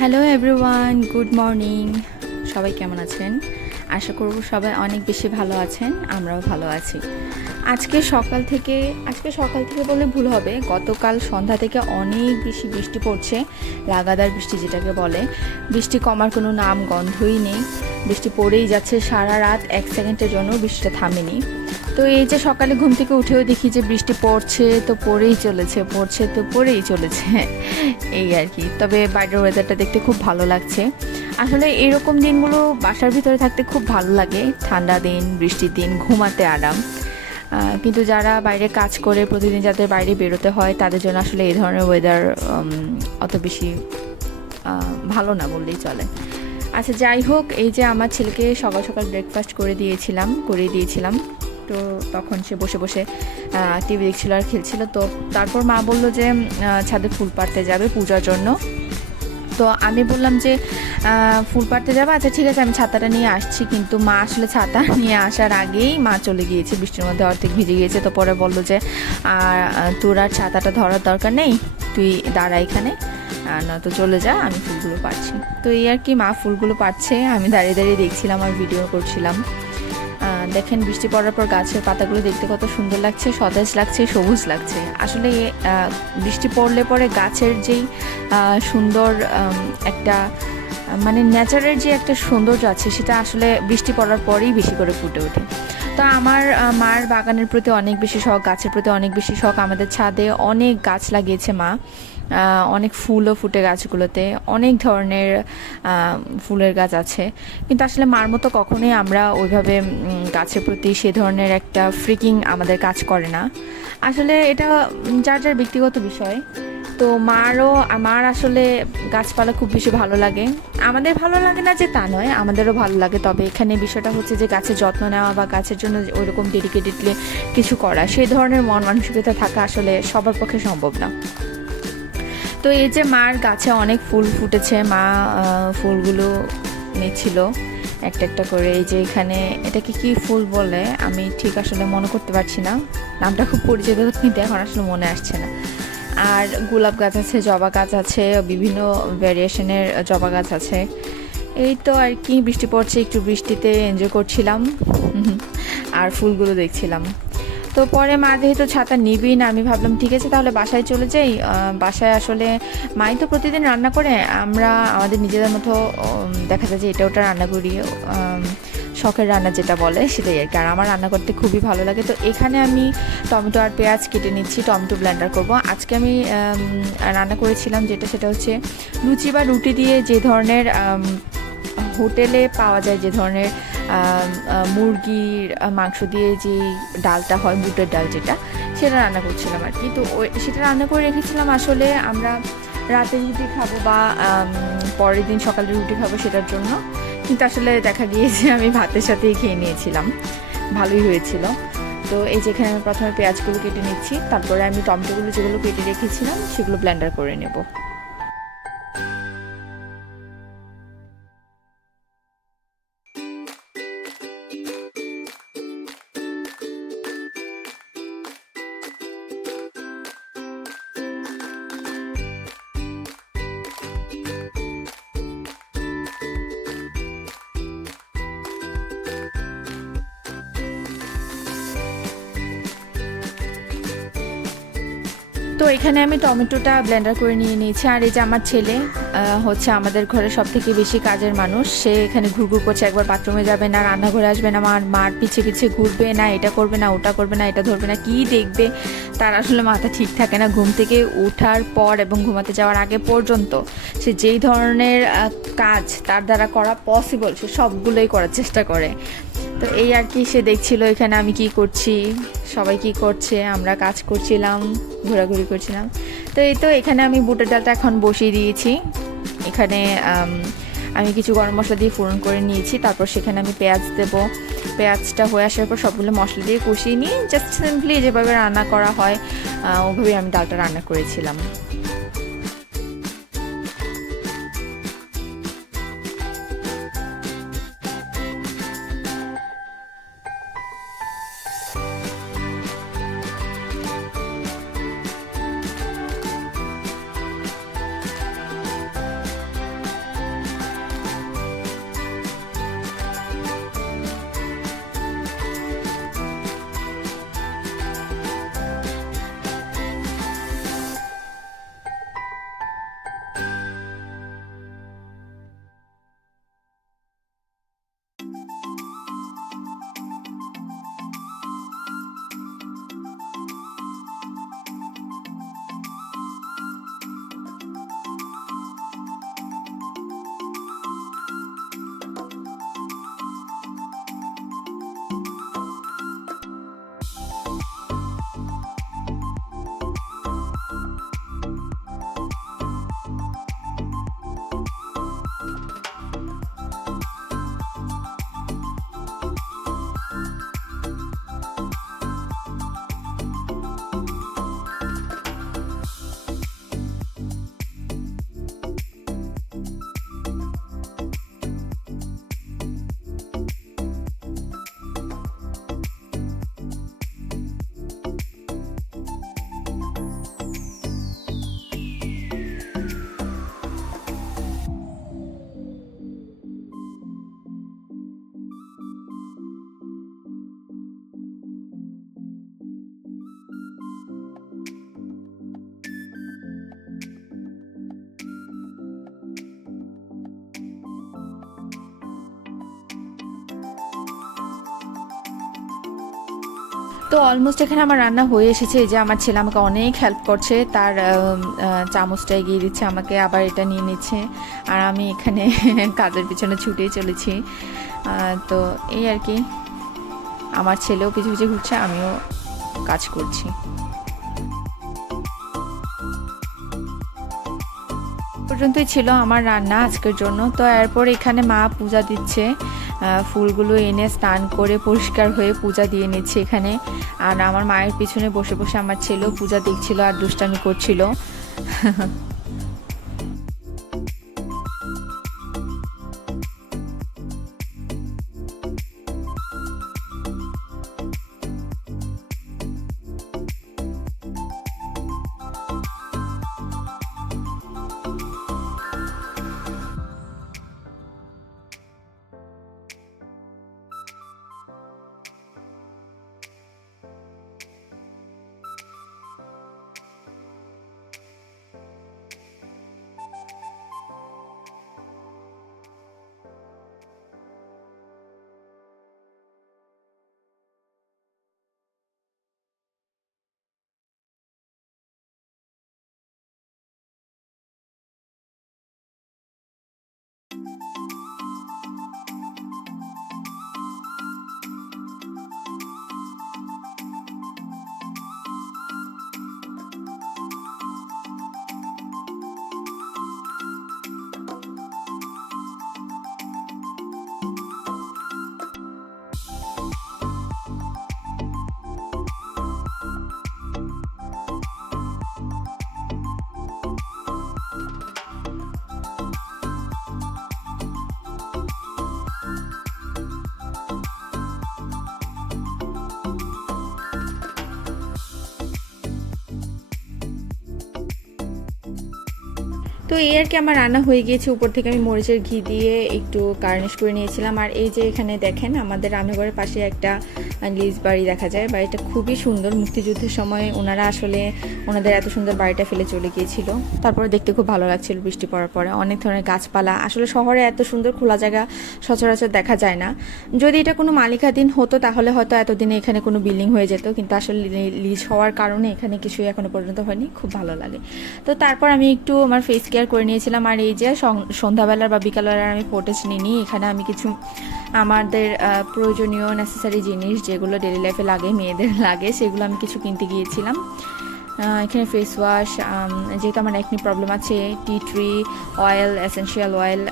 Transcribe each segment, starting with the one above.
Hello everyone good morning সবাই কেমন আছেন? আশা করব সবাই অনেক বেশি ভালো আছেন, আমরাও ভালো আছি। আজকে সকাল থেকে, আজকে সকাল থেকে বলে ভুল হবে। গতকাল সন্ধ্যা থেকে অনেক বেশি বৃষ্টি পড়ছে, লাগাতার বৃষ্টি যেটাকে বলে। বৃষ্টি কমার কোনো নাম গন্ধই নেই। বৃষ্টি পড়েই যাচ্ছে সারা রাত, এক সেকেন্ডের জন্য বৃষ্টিটা থামেনি। তো এই যে সকালে ঘুম থেকে উঠেও দেখি যে বৃষ্টি পড়ছে, তো পড়েই চলেছে, পড়ছে, তো পড়েই চলেছে। এই আর কি। তবে বাইরের ওয়েদারটা দেখতে খুব ভালো লাগছে। আসলে এরকম দিনগুলো বাসার ভিতরে থাকতে খুব ভালো লাগে। ঠান্ডা দিন, বৃষ্টির দিন, ঘুমাতে আরাম। কিন্তু যারা বাইরে কাজ করে, প্রতিদিন যাদের বাইরে বেরোতে হয়, তাদের জন্য আসলে এই ধরনের ওয়েদার অত বেশি ভালো না বললেই চলে। আচ্ছা যাই হোক, এই যে আমার ছেলেকে সকাল সকাল ব্রেকফাস্ট করে দিয়েছিলাম করে দিয়েছিলাম। তো তখন সে বসে বসে টিভি দেখছিল আর খেলছিল। তো তারপর মা বলল যে ছাদে ফুল পাড়তে যাবে পূজার জন্য। তো আমি বললাম যে ফুল পাড়তে যাব? আচ্ছা ঠিক আছে, আমি ছাতাটা নিয়ে আসছি। কিন্তু মা আসলে ছাতা নিয়ে আসার আগেই মা চলে গিয়েছে। বৃষ্টির মধ্যে অর্ধেক ভিজে গিয়েছে। তো পরে বলল যে, আর তোর আর ছাতাটা ধরার দরকার নেই। তুই দাঁড়া এখানে। নয়তো চলে যা, আমি ফুলগুলো পাচ্ছি তো এই আর কি মা ফুলগুলো পাচ্ছে আমি দাঁড়িয়ে দাঁড়িয়ে দেখছিলাম আর ভিডিও করছিলাম। দেখেন বৃষ্টি পড়ার পর গাছের পাতাগুলো দেখতে কত সুন্দর লাগছে, সতেজ লাগছে, সবুজ লাগছে। আসলে বৃষ্টি পড়লে পরে গাছের যেই সুন্দর একটা মানে নেচারের যে একটা সৌন্দর্য আছে, সেটা আসলে বৃষ্টি পড়ার পরেই বেশি করে ফুটে ওঠে। তো আমার মার বাগানের প্রতি অনেক বেশি শখ, গাছের প্রতি অনেক বেশি শখ, আমাদের ছাদে অনেক গাছ লাগিয়েছে মা। অনেক ফুলও ফুটে গাছগুলোতে, অনেক ধরনের ফুলের গাছ আছে। কিন্তু আসলে মার মতো কখনোই আমরা ওইভাবে গাছের প্রতি সে ধরনের একটা ফ্রিকিং আমাদের কাজ করে না। আসলে এটা যার যার ব্যক্তিগত বিষয়। তো মারও আমার আসলে গাছপালা খুব বেশি ভালো লাগে। আমাদের ভালো লাগে না যে তা নয়, আমাদেরও ভালো লাগে। তবে এখানে বিষয়টা হচ্ছে যে গাছের যত্ন নেওয়া বা গাছের জন্য ওইরকম ডেডিকেটেডলি কিছু করা সেই ধরনের মন মানসিকতা থাকা আসলে সবার পক্ষে সম্ভব না। তো এই যে মার গাছে অনেক ফুল ফুটেছে, মা ফুলগুলো নিচ্ছিল একটা একটা করে। এই যে এখানে এটাকে কি ফুল বলে? আমি ঠিক আসলে মনে করতে পারছি না। নামটা খুব পরিচিত কিন্তু এখন আসলে মনে আসছে না। আর গোলাপ গাছ আছে, জবা গাছ আছে, বিভিন্ন ভ্যারিয়েশনের জবা গাছ আছে। এই তো আর কি, বৃষ্টি পড়ছে, একটু বৃষ্টিতে এনজয় করছিলাম। আর ফুলগুলো দেখছিলাম। তো পরে মা যেহেতু ছাতা নিবি না, আমি ভাবলাম ঠিক আছে তাহলে বাসায় চলে যাই। বাসায় আসলে মাই তো প্রতিদিন রান্না করে, আমরা আমাদের নিজেদের মতো দেখা যায় যে এটা ওটা রান্না করি শখের রান্না যেটা বলে সেটাই আর কি। আর আমার রান্না করতে খুবই ভালো লাগে। তো এখানে আমি টমেটো আর পেঁয়াজ কেটে নিচ্ছি, টমেটো ব্লেন্ডার করব। আজকে আমি রান্না করেছিলাম যেটা, সেটা হচ্ছে লুচি বা রুটি দিয়ে যে ধরনের হোটেলে পাওয়া যায় যে ধরনের মুরগির মাংস দিয়ে যে ডালটা হয়, বুটের ডাল যেটা, সেটা রান্না করছিলাম আর কি। তো সেটা রান্না করে রেখেছিলাম। আসলে আমরা রাতে রুটি খাব বা পরের দিন সকালে রুটি খাব সেটার জন্য। কিন্তু আসলে দেখা গিয়েছে, আমি ভাতের সাথেই খেয়ে নিয়েছিলাম। ভালোই হয়েছিল। তো এই যেখানে আমি প্রথমে পেঁয়াজগুলো কেটে নিচ্ছি, তারপরে আমি টমেটোগুলো যেগুলো কেটে রেখেছিলাম, সেগুলো ব্লেন্ডার করে নেব। তো এখানে আমি টমেটোটা ব্লেন্ডার করে নিয়ে নিয়েছি। আর এই যে আমার ছেলে হচ্ছে আমাদের ঘরে সব থেকে বেশি কাজের মানুষ, সে এখানে ঘুরঘুর করছে, একবার বাথরুমে যাবে না, রান্নাঘরে আসবে না আমার মার পিছে পিছে ঘুরবে না, এটা করবে না, ওটা করবে না, এটা ধরবে না, কি দেখবে? তার আসলে মাথা ঠিক থাকে না। ঘুম থেকে ওঠার পর এবং ঘুমাতে যাওয়ার আগে পর্যন্ত সে যেই ধরনের কাজ তার দ্বারা করা পসিবল সে সবগুলোই করার চেষ্টা করে। তো এই আর কি সে দেখছিল এখানে, আমি কি করছি, সবাই কি করছে, আমরা কাজ করছিলাম, ঘোরাঘুরি করছিলাম। তো এই তো এখানে আমি বুটের ডালটা এখন বসিয়ে দিয়েছি। এখানে, আমি কিছু গরম মশলা দিয়ে ফোড়ন করে নিয়েছি, তারপর সেখানে আমি পেঁয়াজ দেব। পেঁয়াজটা হয়ে আসার পর সবগুলো মশলা দিয়ে কষিয়ে নিয়ে জাস্ট সিম্পলি যেভাবে রান্না করা হয় ওভাবেই আমি ডালটা রান্না করেছিলাম। তো অলমোস্ট এখানে আমার রান্না হয়ে এসেছে। যে আমার ছেলে আমাকে অনেক হেল্প করছে। তার চামচটা এগিয়ে দিচ্ছে, আমাকে আবার এটা নিয়ে নিচ্ছে। আর আমি এখানে কাজের পিছনে ছুটেই চলেছি। তো এই আর কি। আমার ছেলেও পিছু পিছু ঘুরছে, আমিও কাজ করছি। পর্যন্তই ছিল আমার রান্না আজকের জন্য। তো এরপর এখানে মা পূজা দিচ্ছে। ফুলগুলো এনে স্নান করে পরিষ্কার হয়ে পূজা দিয়ে নিচ্ছি এখানে। আর আমার মায়ের পিছনে বসে বসে আমার ছেলেও পূজা দেখছিল আর দুষ্টামি করছিল। তো এই আর কি আমার রান্না হয়ে গিয়েছে। উপর থেকে আমি মরিচের ঘি দিয়ে একটু গার্নিশ করে নিয়েছিলাম। আর এই যে এখানে দেখেন, আমাদের রান্নাঘরের পাশে একটা লিজ বাড়ি দেখা যায়। বাড়িটা খুবই সুন্দর। মুক্তিযুদ্ধের সময় ওনারা আসলে ওনাদের এত সুন্দর বাড়িটা ফেলে চলে গিয়েছিল। তারপরে দেখতে খুব ভালো লাগছিল বৃষ্টি পড়ার পরে। অনেক ধরনের গাছপালা। আসলে শহরে এত সুন্দর খোলা জায়গা সচরাচর দেখা যায় না। যদি এটা কোনো মালিকাধীন হতো, তাহলে হয়তো এতদিনে এখানে কোনো বিল্ডিং হয়ে যেত। কিন্তু আসলে লিজ হওয়ার কারণে এখানে কিছুই এখনও পর্যন্ত হয়নি। খুব ভালো লাগে। তো তারপর আমি একটু আমার ফেস কেয়ার করে নিয়েছিলাম। আর এই যে সন্ধ্যাবেলার বা বিকালবেলার আমি ফোটেজ নিই এখানে আমি কিছু আমাদের প্রয়োজনীয় নেসেসারি জিনিস যেগুলো ডেলি লাইফে লাগে, মেয়েদের লাগে, সেগুলো আমি কিছু কিনতে গিয়েছিলাম। এখানে ফেস ওয়াশ যেহেতু আমার একনি প্রবলেম আছে tea tree oil essential oil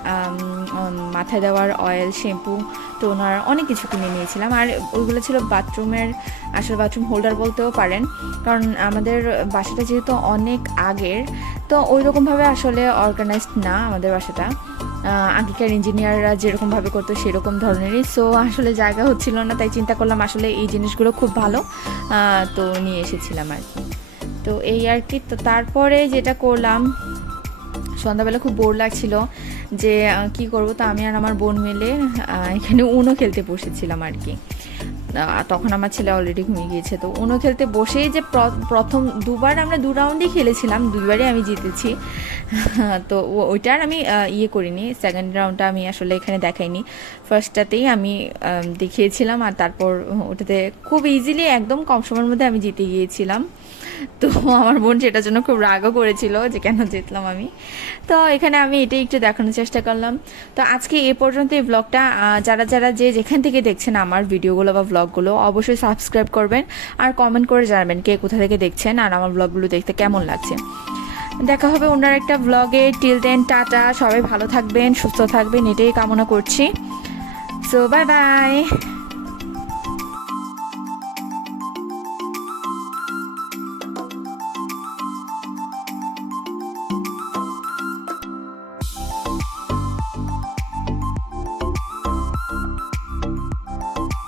মাথায় দেওয়ার অয়েল শ্যাম্পু টোনার অনেক কিছু কিনে নিয়েছিলাম। আর ওইগুলো ছিল বাথরুমের, আসলে বাথরুম হোল্ডার বলতেও পারেন। কারণ আমাদের বাসাটা যেহেতু অনেক আগের, তো ওই রকমভাবে আসলে অর্গানাইজড না আমাদের বাসাটা। আগেকার ইঞ্জিনিয়াররা যেরকমভাবে করতো সেরকম ধরনেরই। সো আসলে জায়গা হচ্ছিল না, তাই চিন্তা করলাম আসলে এই জিনিসগুলো খুব ভালো। তো নিয়ে এসেছিলাম আর কি। তো এই আর কি, তো তারপরে যেটা করলাম, সন্ধ্যাবেলা খুব বোর লাগছিল যে কি করব, তো আমি আর আমার বোন মিলে এখানে উনো খেলতে বসেছিলাম আর কি। তখন আমার ছেলে অলরেডি ঘুমিয়ে গিয়েছে, তো উনো খেলতে বসেই যে প্রথম দুবার আমরা দু রাউন্ডই খেলেছিলাম, দুইবারই আমি জিতেছি। তো ওইটার আমি ইয়ে করিনি। সেকেন্ড রাউন্ডটা আমি আসলে এখানে দেখাইনি। ফার্স্টটাতেই আমি দেখিয়েছিলাম আর তারপর ওটাতে খুব ইজিলি একদম কম সময়ের মধ্যে আমি জিতে গিয়েছিলাম। তো আমার বোন সেটার জন্য খুব রাগও করেছিল যে কেন জিতলাম আমি। তো এখানে আমি এটাই একটু দেখানোর চেষ্টা করলাম। তো আজকে এ পর্যন্ত এই ব্লগটা যারা যারা যে যেখান থেকে দেখছেন আমার ভিডিওগুলো বা ব্লগগুলো অবশ্যই সাবস্ক্রাইব করবেন। আর কমেন্ট করে জানাবেন কে কোথা থেকে দেখছেন আর আমার ব্লগগুলো দেখতে কেমন লাগছে। দেখা হবে ওনার একটা ব্লগে টিল দেন টাটা, সবাই ভালো থাকবেন, সুস্থ থাকবেন, এটাই কামনা করছি। So bye bye